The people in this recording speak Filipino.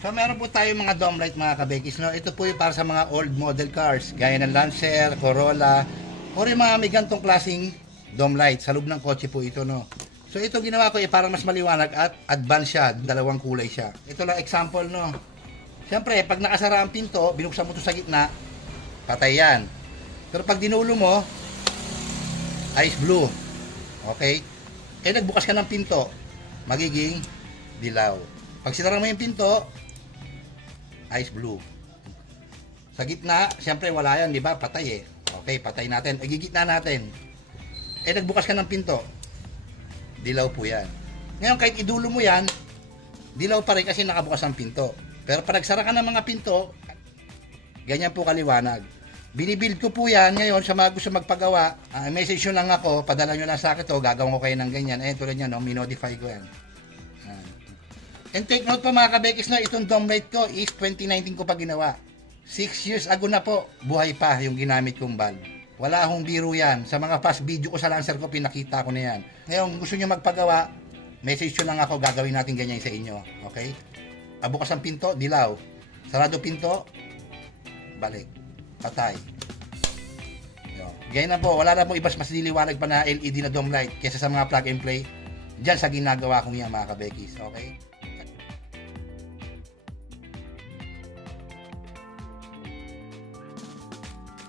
So meron po tayo mga dome light mga kabekis, no? Ito po yung para sa mga old model cars, gaya ng Lancer, Corolla, o yung mga may gantong klaseng dome light. Sa loob ng kotse po ito, no? So ito ginawa ko para mas maliwanag at advance siya, dalawang kulay siya. Ito lang example, no? Siyempre, pag nakasara ang pinto, binuksan mo ito sa gitna, patay yan. Pero pag dinulo mo, ice blue. Okay? Nagbukas ka ng pinto, magiging dilaw. Pag sinara mo yung pinto, ice blue. Sa gitna, siyempre wala yan, di ba? Patay eh. Okay, patay natin. Gigitna natin. Nagbukas ka ng pinto, dilaw po yan. Ngayon, kahit idulo mo yan, dilaw pa rin kasi nakabukas ang pinto. Pero pag nagsara ka ng mga pinto, ganyan po kaliwanag. Binibuild ko po yan ngayon sa mga gusto magpagawa. Message nyo lang ako, padala nyo lang sa akin to, gagawin ko kayo ng ganyan. Tulad yan, no? Minodify ko yan. And take note po mga kabekis, na itong dome light ko is 2019 ko pa ginawa. 6 years ago na po, buhay pa yung ginamit kong bulb. Wala akong biro yan. Sa mga past video ko sa Lancer ko, pinakita ko na yan. Ngayon, gusto nyo magpagawa, message nyo lang ako, gagawin natin ganyan sa inyo. Okay? Bukas ang pinto, dilaw. Sarado pinto, balik. Patay. Ganyan na po, wala na po ibas mas niliwanag pa na LED na dome light kaysa sa mga plug and play. Diyan sa ginagawa kong yan mga kabekis. Okay?